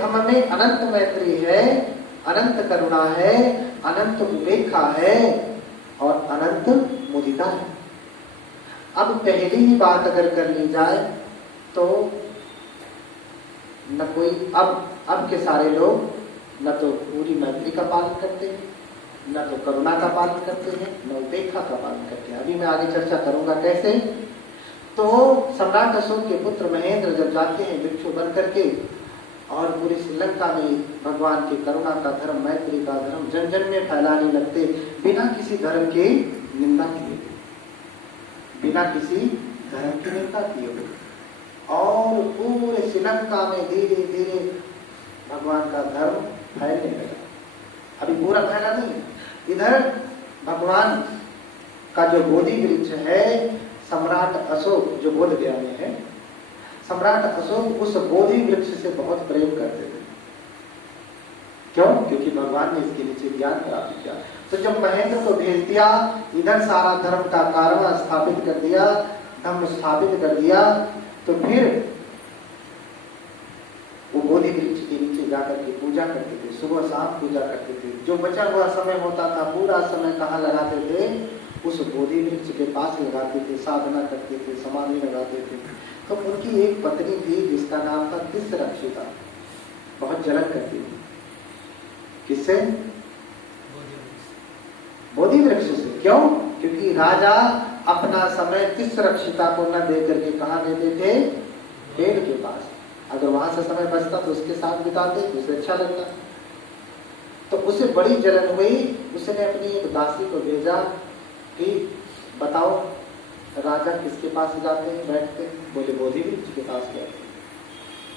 धम्म में अनंत मैत्री है, अनंत करुणा है, अनंत उपेक्षा है और अनंत मुदिता है। अब पहली ही बात अगर कर ली जाए तो न कोई अब के सारे लोग न तो पूरी मैत्री का पालन करते हैं, न तो करुणा का पालन करते हैं, न उपेक्षा का पालन करते हैं। अभी मैं आगे चर्चा करूंगा कैसे। तो सम्राट अशोक के पुत्र महेंद्र जब जाते हैं भिक्षु बन करके और पूरी श्रीलंका में भगवान की करुणा का धर्म, मैत्री का धर्म जन जन में फैलाने लगते, बिना किसी धर्म की निंदा किए, बिना किसी धर्म की निंदा किए हुए, और पूरे श्रीलंका में धीरे धीरे भगवान का धर्म फैलने लगा। अभी पूरा फैला नहीं है। इधर भगवान का जो बोधि वृक्ष है, सम्राट अशोक जो बोध गया में है, सम्राट अशोक उस बोधि वृक्ष से बहुत प्रेम करते थे। क्यों? क्योंकि भगवान ने इसके नीचे ज्ञान प्राप्त किया। तो जब महेंद्र को भेज दिया, इधर सारा धर्म का कारवा स्थापित कर दिया, धर्म स्थापित कर दिया, तो फिर वो बोधि वृक्ष के नीचे जाकर के पूजा करते थे, सुबह शाम पूजा करते थे। जो बचा हुआ समय होता था पूरा समय कहाँ लगाते थे? उस बोधि वृक्ष के पास लगाते थे, साधना करते थे, समाधि लगाते थे। तो उनकी एक पत्नी थी जिसका नाम था तिस्रक्षिता, बहुत जलन करती थी। किससे? बोधि वृक्ष से। क्यों? क्योंकि राजा अपना समय तिस्रक्षिता को न दे करके कहाँ देते थे? पेड़ के पास। अगर वहां से समय बचता तो उसके साथ बिताते, उसे अच्छा लगता। तो उसे बड़ी जलन हुई, उसने अपनी एक दासी को भेजा कि बताओ राजा किसके पास जाते हैं, बैठते? बोले बोधि वृक्ष के पास गए।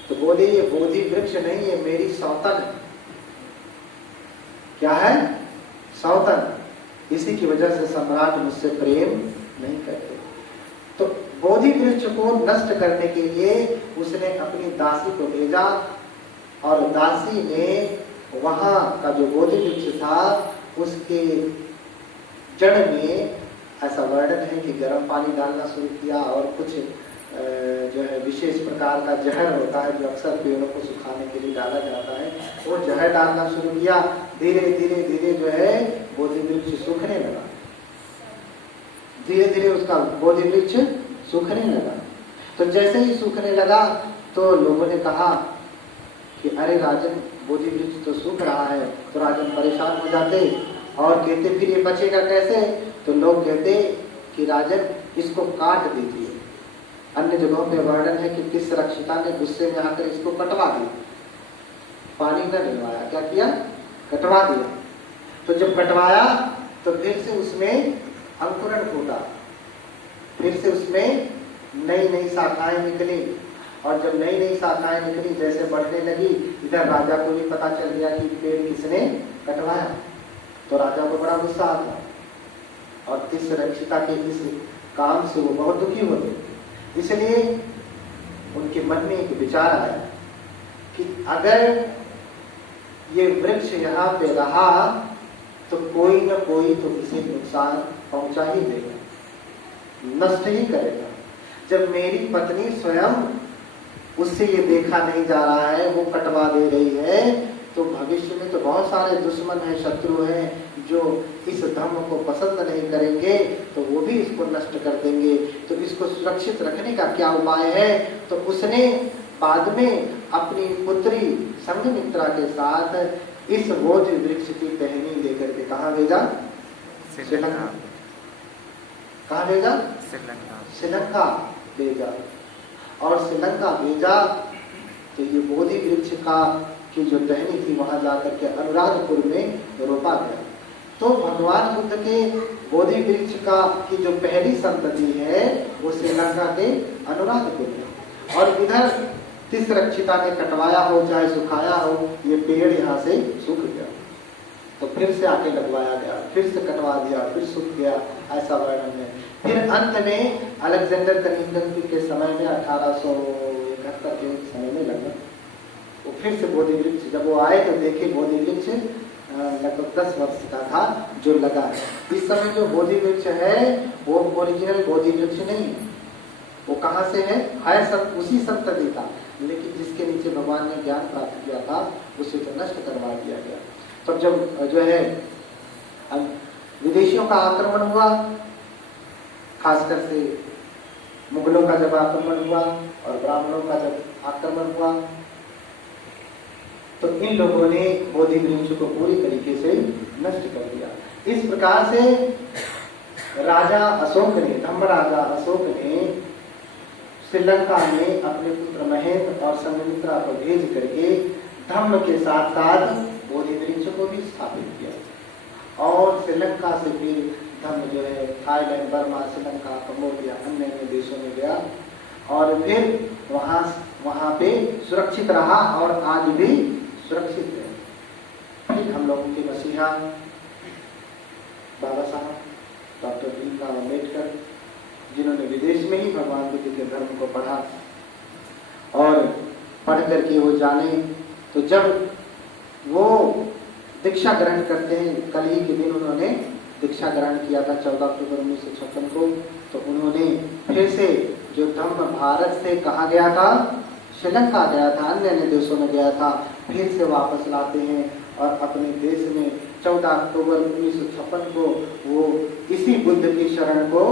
तो बोले ये बोधि वृक्ष नहीं है, मेरी सौतन है। क्या है? सौतन। इसी की वजह से सम्राट मुझसे प्रेम नहीं करते। तो बोधि वृक्ष को नष्ट करने के लिए उसने अपनी दासी को भेजा, और दासी ने वहां का जो बोधि वृक्ष था उसके जड़ में ऐसा वर्णन है कि गर्म पानी डालना शुरू किया, और कुछ जो है विशेष प्रकार का जहर होता है जो अक्सर पेड़ों को सुखाने के लिए डाला जाता है, वो जहर डालना शुरू किया। धीरे धीरे धीरे जो है बोधि वृक्ष सूखने लगा, धीरे धीरे उसका बोधि वृक्ष सूखने लगा। तो जैसे ही सूखने लगा तो लोगों ने कहा कि अरे राजन, बोधि वृक्ष तो सूख रहा है। तो राजन परेशान हो जाते और कहते फिर ये बचेगा कैसे? तो लोग कहते कि राजन इसको काट दीजिए। अन्य जगहों पे वर्णन है कि तिस्रक्षिता ने गुस्से में आकर इसको कटवा दिया, पानी न डलवाया, क्या किया? कटवा दिया। तो जब कटवाया तो फिर से उसमें अंकुरण फूटा, फिर से उसमें नई नई शाखाएं निकली, और जब नई नई शाखाएं निकली जैसे बढ़ने लगी, इधर राजा को भी पता चल गया कि पेड़ किसने कटवाया। तो राजा को बड़ा गुस्सा आता, और तिस्रक्षिता के इस काम से वो बहुत दुखी होते। इसलिए उनके मन में एक विचार आया कि अगर ये वृक्ष यहाँ पे रहा तो कोई न कोई तो इसे नुकसान पहुंचा ही देगा, नष्ट ही करेगा। जब मेरी पत्नी स्वयं उससे ये देखा नहीं जा रहा है, वो कटवा दे रही है, तो भविष्य में तो बहुत सारे दुश्मन हैं, शत्रु हैं जो इस धर्म को पसंद नहीं करेंगे, तो वो भी इसको नष्ट कर देंगे। तो इसको सुरक्षित रखने का क्या उपाय है? तो उसने बाद में अपनी पुत्री संघमित्रा के साथ इस बोधि वृक्ष की टहनी लेकर के कहाँ भेजा? श्रीलंका। कहाँ भेजा? श्रीलंका भेजा। और श्रीलंका भेजा तो ये बोधि वृक्ष का की जो टहनी थी वहां जाकर के अनुराधपुर में रोपा गया। तो भगवान बुद्ध के बोधि वृक्ष का की जो पहली संतति है वो श्रीलंका के अनुराधपुर में। और इधर तिस्रक्षिता ने कटवाया हो चाहे सुखाया हो, ये पेड़ यहाँ से सूख गया, तो फिर से आके लगवाया गया, फिर से कटवा दिया, फिर सूख गया, ऐसा वर्णन है। फिर अंत में अलेक्जेंडर कनिंघन के समय में 1871 के समय में लगा, वो फिर से बोधि वृक्ष जब वो आए तो देखे बोधि वृक्ष लगभग 10 वर्ष का था जो लगा है। इस समय जो बोधि वृक्ष है वो ओरिजिनल बोधि वृक्ष नहीं है, वो कहाँ से है? उसी संतति का, लेकिन जिसके नीचे भगवान ने ज्ञान प्राप्त किया था उसे तो नष्ट करवा दिया गया। तब जब जो है विदेशियों का आक्रमण हुआ, खासकर से मुगलों का जब आक्रमण हुआ और ब्राह्मणों का जब आक्रमण हुआ, तो इन लोगों ने बोधि वृक्ष को पूरी तरीके से नष्ट कर दिया। इस प्रकार से राजा अशोक ने, धर्मराजा अशोक ने श्रीलंका में अपने पुत्र महेंद्र और संघमित्रा को भेज करके धम्म के साथ साथ बोधि वृक्ष को भी स्थापित किया। और श्रीलंका से फिर धम्म जो है थाईलैंड, बर्मा, श्रीलंका, कंबोडिया, अन्य देशों में गया और फिर वहां पे सुरक्षित रहा और आज भी सुरक्षित है। फिर हम लोगों के मसीहा बाबा साहब डॉक्टर भीमराव अम्बेडकर, जिन्होंने विदेश में ही भगवान बुद्ध के धर्म को पढ़ा और पढ़ करके वो जाने, तो जब वो दीक्षा ग्रहण करते हैं, कल ही के दिन उन्होंने दीक्षा ग्रहण किया था 14 अक्टूबर 1956 को, तो उन्होंने फिर से जो धम्म भारत से कहा गया था, श्रीलंका गया था, अन्य अन्य देशों में गया था, फिर से वापस लाते हैं और अपने देश में 14 अक्टूबर 1956 को वो इसी बुद्ध की शरण को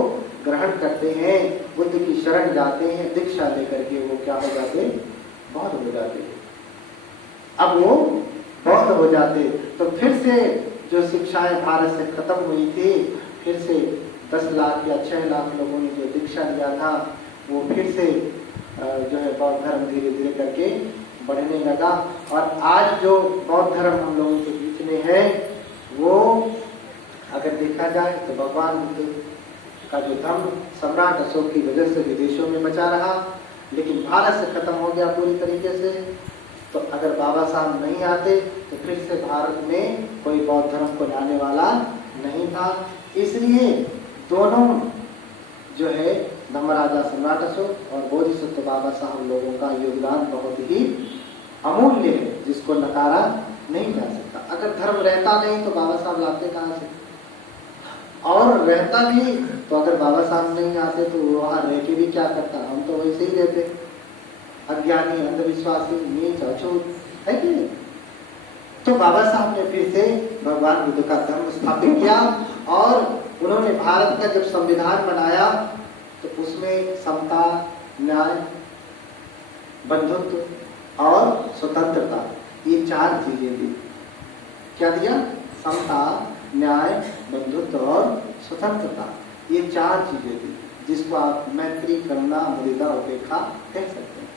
ग्रहण करते हैं, बुद्ध की शरण जाते हैं, दीक्षा लेकर के वो क्या हो जाते, बौद्ध हो जाते। अब वो बौद्ध हो जाते तो फिर से जो शिक्षाएं भारत से खत्म हुई थी, फिर से 10 लाख या 6 लाख लोगों ने जो दीक्षा लिया था, वो फिर से जो है बौद्ध धर्म धीरे धीरे करके बढ़ने लगा। और आज जो बौद्ध धर्म हम लोगों के बीच में है, वो अगर देखा जाए तो भगवान बुद्ध का जो धर्म सम्राट अशोक की वजह से विदेशों में बचा रहा, लेकिन भारत से खत्म हो गया पूरी तरीके से। तो अगर बाबा साहब नहीं आते तो फिर से भारत में कोई बौद्ध धर्म को लाने वाला नहीं था। इसलिए दोनों जो है धर्मराजा सम्राट अशोक और बोधिसत्व बाबा साहब लोगों का योगदान बहुत ही अमूल्य है, जिसको नकारा नहीं जा सकता। अगर धर्म रहता नहीं तो बाबा साहब लाते कहाँ से, और रहता भी तो अगर बाबा साहब नहीं आते तो वहां रह के भी क्या करता, हम तो वैसे ही रहते, अज्ञानी, अंधविश्वासी, नीच, अछूत, है कि नहीं। तो बाबा साहब ने फिर से भगवान बुद्ध का धर्म स्थापित किया और उन्होंने भारत का जब संविधान बनाया तो उसमें समता, न्याय, बंधुत्व और स्वतंत्रता, ये 4 चीजें दी। क्या दिया? समता, न्याय, बंधुत्व और स्वतंत्रता, ये 4 चीजें दी, जिसको आप मैत्री, करुणा, मुदिता, उपेक्षा कह सकते हैं।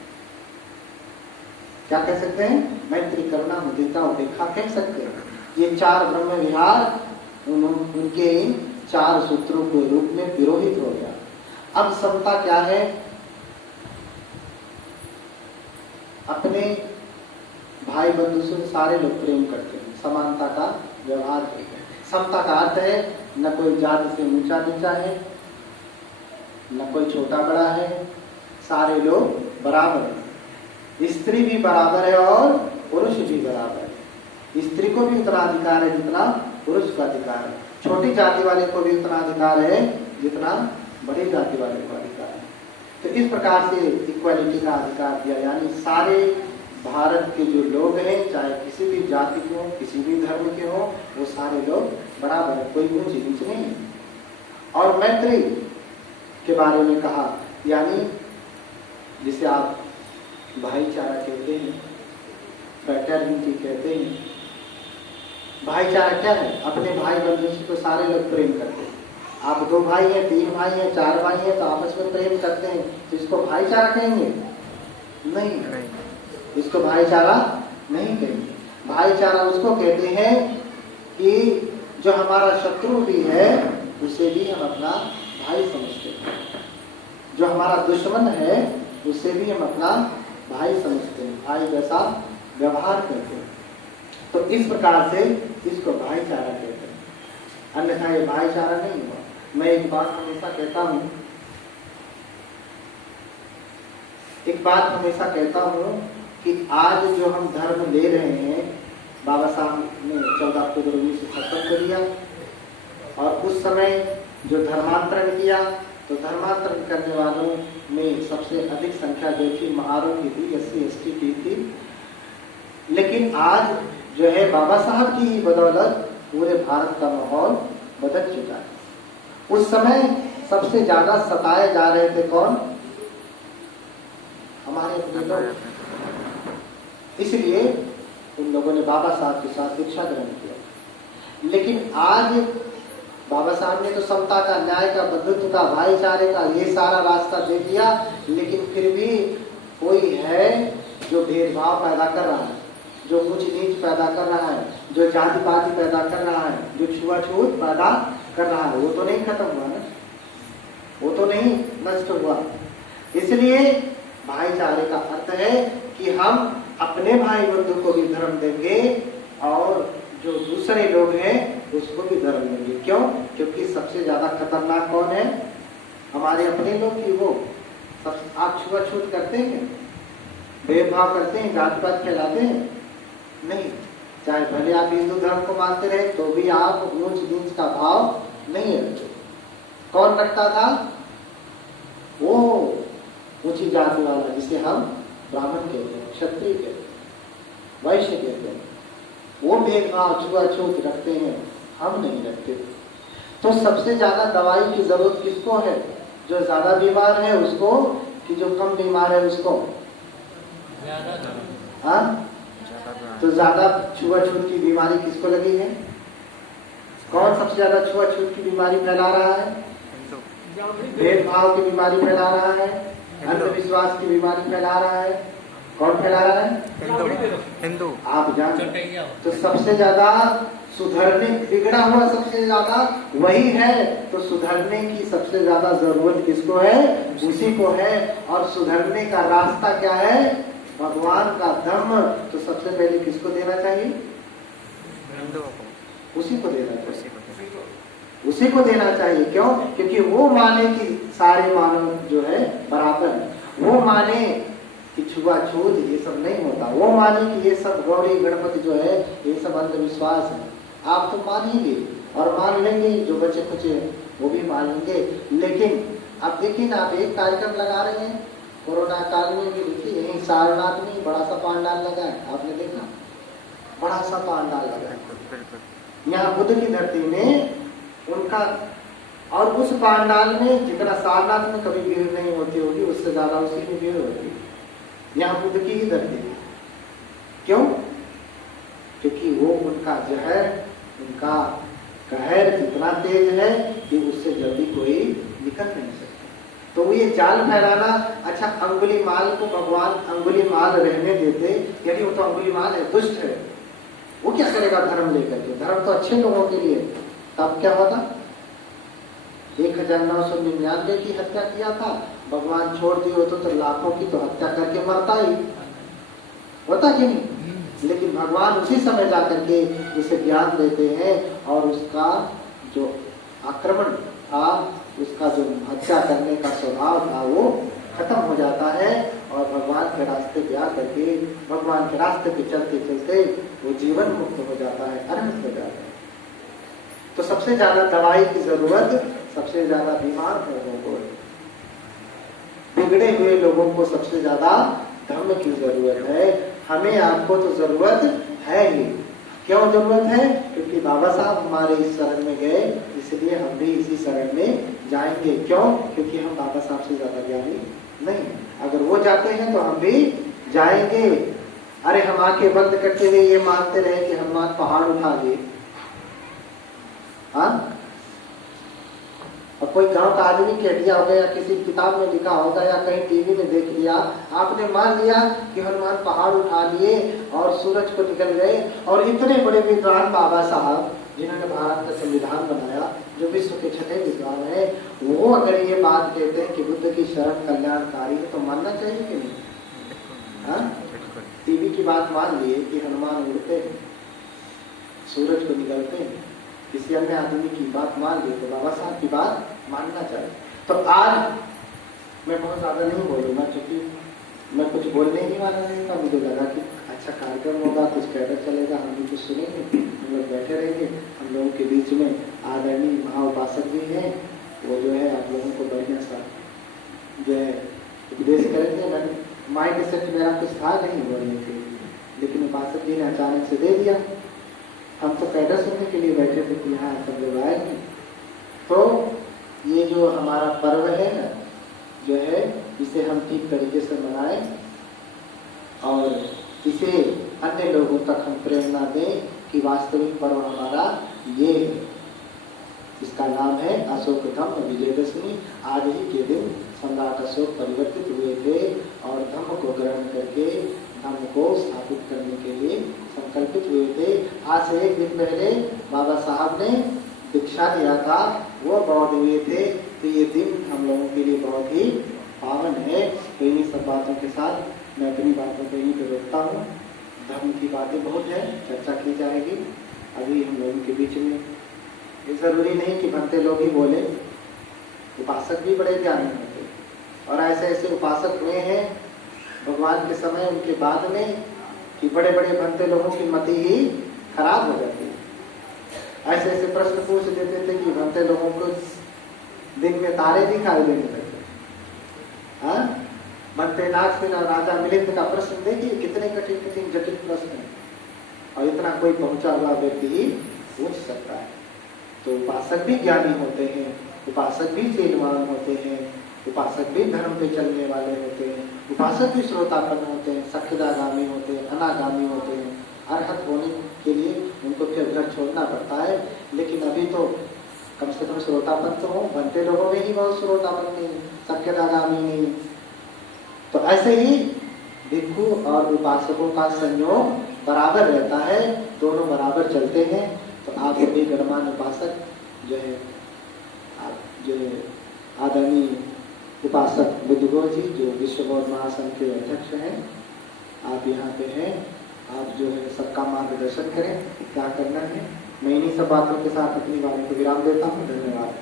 क्या कह सकते हैं? मैत्री, करुणा, मुदिता, उपेक्षा कह सकते हैं। ये 4 ब्रह्म विहार उनके 4 सूत्रों के रूप में विरोहित हो गया। अब समता क्या है? अपने भाई बंधु से सारे लोग प्रेम करते हैं, समानता का व्यवहार करते हैं। समता का अर्थ है न कोई जाति से ऊंचा नीचा है, न कोई छोटा बड़ा है, सारे लोग बराबर हैं। स्त्री भी बराबर है और पुरुष भी बराबर है। स्त्री को भी उतना अधिकार है जितना पुरुष का अधिकार है, छोटी जाति वाले को भी उतना अधिकार है जितना बड़ी जाति वाले को अधिकार है। तो इस प्रकार से इक्वालिटी का अधिकार दिया, यानी सारे भारत के जो लोग हैं, चाहे किसी भी जाति के हो, किसी भी धर्म के हो, वो सारे लोग बराबर है, कोई ऊंच नीच नहीं है। और मैत्री के बारे में कहा, यानी जिसे आप भाईचारा कहते हैं, फ्रैटर्निटी कहते हैं। भाईचारा क्या है? अपने भाई बंधु को सारे लोग प्रेम करते हैं। आप 2 भाई हैं, 3 भाई हैं, 4 भाई हैं, तो आपस में प्रेम करते हैं, तो इसको भाईचारा कहेंगे? नहीं, इसको भाईचारा नहीं कहेंगे। भाईचारा उसको कहते हैं कि जो हमारा शत्रु भी है उसे भी हम अपना भाई समझते हैं, जो हमारा दुश्मन है उसे भी हम अपना भाई समझते हैं, भाई जैसा व्यवहार करते हैं। तो इस प्रकार से इसको भाईचारा कहते हैं, अन्यथा ये भाईचारा नहीं हुआ। मैं एक बात हमेशा कहता हूँ कि आज जो हम धर्म ले रहे हैं, बाबा साहब ने 14 अक्टूबर 1956 को दिया, और उस समय जो धर्मांतरण किया, तो धर्मांतरण करने वालों में सबसे अधिक संख्या जो थी महारों की थी, SC/ST की थी। लेकिन आज जो है बाबा साहब की ही बदौलत पूरे भारत का माहौल बदल चुका है। उस समय सबसे ज्यादा सताए जा रहे थे कौन? हमारे अपने लोग। इसलिए उन लोगों ने बाबा साहब के साथ दीक्षा ग्रहण किया। लेकिन आज बाबा साहब ने तो समता का, न्याय का, बंधुत्व का, भाईचारे का ये सारा रास्ता दे दिया, लेकिन फिर भी कोई है जो भेदभाव पैदा कर रहा है, जो ऊंच नीच पैदा कर रहा है, जो जातिवादी पैदा कर रहा है, जो छुआछूत पैदा कर रहा है। वो तो नहीं खत्म हुआ ना, वो तो नहीं नष्ट हुआ। इसलिए भाईचारे का अर्थ है कि हम अपने भाई बंधु को भी धर्म देंगे और जो दूसरे लोग हैं उसको भी धर्म देंगे। क्यों? क्योंकि सबसे ज्यादा खतरनाक कौन है? हमारे अपने लोग की वो सब। आप छुआछूत करते हैं, भेदभाव करते हैं, जातिवाद फैलाते हैं? नहीं। चाहे भले आप हिंदू धर्म को मानते रहे तो भी आप ऊंच नीच का भाव नहीं रखते। कौन रखता था? वो ऊंची जाति वाला, जिसे हम ब्राह्मण कहते हैं, क्षत्रिय कहते हैं, वैश्य कहते हैं। वो भेदभाव छुआछूत रखते हैं, हम नहीं रखते। तो सबसे ज्यादा दवाई की जरूरत किसको है? जो ज्यादा बीमार है उसको, कि जो कम बीमार है उसको? हाँ, तो ज्यादा छुआछूत की बीमारी किसको लगी है? कौन सबसे ज्यादा छुआछूत की बीमारी फैला रहा है? भेदभाव की बीमारी फैला रहा है, अंधविश्वास की बीमारी फैला रहा है। कौन फैला रहा है? हिंदू। आप जानते। तो सबसे ज्यादा सुधरने, बिगड़ा हुआ सबसे ज्यादा वही है। तो सुधरने की सबसे ज्यादा जरूरत किसको है? उसी को है। और सुधरने का रास्ता क्या है? भगवान का धर्म। तो सबसे पहले किसको देना चाहिए? उसी को देना चाहिए, उसी को देना चाहिए। क्यों? क्योंकि वो माने कि सारे मानव जो है बराबर है। वो माने कि छुआछूत ये सब नहीं होता। वो माने कि ये सब गौरी गणपति जो है ये सब अंधविश्वास है। आप तो मानेंगे और मान लेंगे, जो बच्चे कुछ वो भी मान लेंगे। लेकिन अब देखिए ना, आप एक कार्यक्रम लगा रहे हैं, कोरोना काल में भी देखिए यही सारनाथ में बड़ा सा पांडाल लगा है, आपने देखा? बड़ा सा पांडाल लगा है यहाँ बुद्ध की धरती में उनका। और उस पांडाल में जितना सारनाथ में कभी भीड़ नहीं होती होगी, उससे ज्यादा उसी में भीड़ होती है। यहाँ बुद्ध की ही धरती है। क्यों? क्योंकि वो उनका जहर, उनका कहर इतना तेज है कि उससे जल्दी कोई निकल नहीं सकता। तो वो ये जाल फैलाना। अच्छा, अंगुलीमाल को भगवान अंगुलीमाल रहने देते, यदि वो तो अंगुलीमाल है, दुष्ट है, वो क्या करेगा धर्म लेकर के? धर्म तो अच्छे लोगों के लिए। तब क्या होता? 1999 की हत्या किया था, भगवान छोड़ दिए होते तो लाखों की तो हत्या करके मरता ही, होता कि नहीं? लेकिन भगवान उसी समय जाकर के उसे ज्ञान देते हैं और उसका जो आक्रमण था, उसका जो हत्या करने का स्वभाव था, वो खत्म हो जाता है और भगवान के रास्ते पे आकर के, भगवान के रास्ते पे चलते चलते वो जीवन मुक्त हो जाता है, अनंत हो जाता है। तो सबसे ज्यादा दवाई की जरूरत सबसे ज्यादा बीमार लोगों को, बिगड़े हुए लोगों को सबसे ज्यादा धर्म की जरूरत है। हमें आपको तो जरूरत है ही। क्यों जरूरत है? क्योंकि बाबा साहब हमारे इस शरण में गए, इसलिए हम भी इसी शरण में जाएंगे। क्यों? क्योंकि हम बाबा साहब से ज्यादा ज्ञानी नहीं। अगर वो जाते हैं तो हम भी जाएंगे। अरे हम आंखें बंद करते हुए ये मानते रहे कि हनुमान पहाड़ उठा लिए, हाँ? और कोई गांव का आदमी कह दिया होगा या किसी किताब में लिखा होगा या कहीं टीवी में देख लिया, आपने मान लिया कि हनुमान पहाड़ उठा लिए और सूरज को निकल गए। और इतने बड़े विद्वान बाबा साहब जिन्होंने भारत का संविधान बनाया, जो विश्व के छठे विद्वान है, वो अगर ये बात कहते हैं कि बुद्ध की शरण कल्याणकारी है तो मानना चाहिए कि नहीं? हाँ? टीवी की बात मान लिए कि हनुमान उड़ते हैं, सूरज को निकलते हैं, किसी अन्य आदमी की बात मान ली तो बाबा साहब की बात मानना चाहिए। तो आज मैं बहुत ज्यादा नहीं बोलूंगा, क्योंकि मैं कुछ बोलने ही वाला नहीं था। मुझे लगा कि अच्छा कार्यक्रम होगा, कुछ कहकर चलेगा, हम भी कुछ सुनेंगे, हम लोग बैठे रहेंगे। हम लोगों के बीच में आदरणीय महाउपासक जी हैं, वो जो है आप लोगों को बढ़िया सा जो है उपदेश करेंगे, माइंड सेट मेरा कुछ था नहीं बोलने के लिए, लेकिन उपासक जी ने अचानक से दे दिया। हम तो पैदल सुनने के लिए बैठे थे कि यहाँ सब लोग आए हैं। तो ये जो हमारा पर्व है ना, जो है इसे हम ठीक तरीके से मनाएं और इसे अन्य लोगों तक हम प्रेरणा दें कि वास्तविक पर्व हमारा ये है। इसका नाम है अशोक धम्म विजयदशमी। आज ही के दिन सम्राट अशोक परिवर्तित हुए थे और धम्म को ग्रहण करके धम्म को स्थापित करने के लिए संकल्पित हुए थे। आज से एक दिन पहले बाबा साहब ने दीक्षा दिया था, वो बौद्ध हुए थे। तो ये दिन हम लोगों के लिए बहुत ही पावन है। तो इन्हीं सब बातों के साथ मैं अपनी बातों को यहीं पर रोकता हूँ। धर्म की बातें बहुत है, चर्चा की जाएगी अभी हम लोगों के बीच में। ये जरूरी नहीं कि बनते लोग ही बोले, उपासक भी बड़े ज्ञानी होते और ऐसे ऐसे उपासक हुए हैं भगवान के समय उनके बाद में कि बड़े बड़े बनते लोगों की मति ही खराब हो जाती है। ऐसे ऐसे प्रश्न पूछ देते थे कि बनते लोगों को दिन में तारे दिखाई देने लगते। हाँ, बनतेनाथ से राजा मिलिंद का प्रश्न देखिए, कितने कठिन कठिन जटिल प्रश्न है और इतना कोई पहुंचा हुआ व्यक्ति ही पूछ सकता है। तो उपासक भी ज्ञानी होते हैं, उपासक भी शीलवान होते हैं, उपासक भी धर्म पे चलने वाले होते हैं, उपासक भी श्रोतापन्न होते हैं, सख्यदागामी होते हैं, अनागामी होते हैं। अरहत होने के लिए उनको फिर घर छोड़ना पड़ता है, लेकिन अभी तो कम से कम श्रोतापन्न तो हो। बनते लोगों में ही बहुत श्रोतापन्न नहीं, सख्यदागामी नहीं। तो ऐसे ही भिक्षु और उपासकों का संयोग बराबर रहता है, दोनों बराबर चलते हैं। तो आप सभी गणमान्य उपासक जो है आदरणीय उपासक बुद्धगोर जी जो विश्व बौद्ध महासंघ के अध्यक्ष हैं, आप यहाँ पे हैं, आप जो है सबका मार्गदर्शन करें क्या करना है। मैं इन्हीं सब बातों के साथ अपनी बातों को विराम देता हूँ। धन्यवाद।